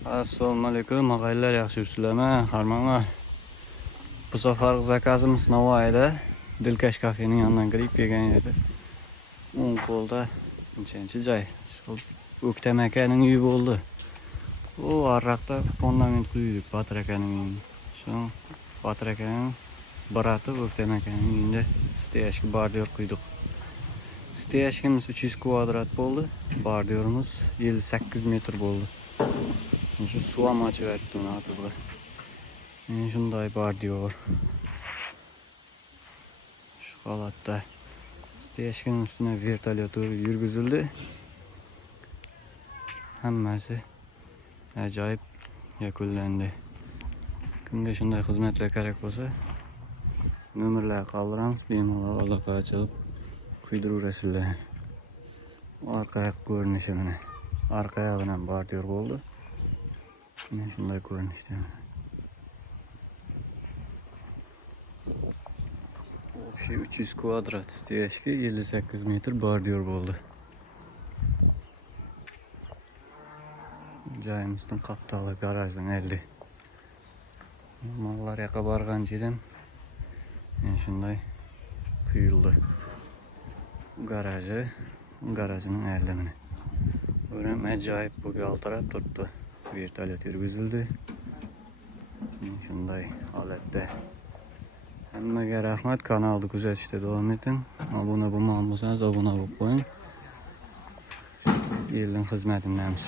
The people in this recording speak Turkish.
Assalomu alaykum, og'aylar, yaxshimisilarmi? Harmonlar. Bu safargi zakazimiz Navoiyda Dilkash kafening yonidan kirib kelgan edi. O'ng qo'lda nechanchi joy? O'ktam akaning uyi bo'ldi. U ariqda fondament quydik Botir akaning uyini. Shu Botir akaning brati O'ktam akaning uyida steyashga bordiyor quydik. Steyashimiz 300 kvadrat bo'ldi. Bordiyorimiz 58 metr bo'ldi. Şu suv ham ochib beribdi uni atizga. Shunday bordiyor. Shu holatda steyashning ustuna vertolyot yurgizildi. Hammasi ajoyib yakunlandi. Kimga shunday xizmatlar kerak bo'lsa, nomerlar qoldiramiz, bemalol aloqaga chiqib quydiravasizlar. Orqa ko'rinishi mana. Arqa bilan bordiyor bo'ldi. Mana shunday ko'rinishda. O'sha 300 kvadrat steyashga 58 metr bordiyor bo'ldi. Joyimizdan qaptali garajdan elde. Mallar yoqqa borganchidan men shunday quyildi. Garajining elde mana. O'ram ajoyib bu galtirab turibdi. Vertolyot yurgizildi. Shunday holatda. Hammaga rahmat, kanalni kuzatishda davom eting. Obuna bo'lmagan bo'lsangiz obuna bo'lib qo'ying. Yilning xizmatindamiz.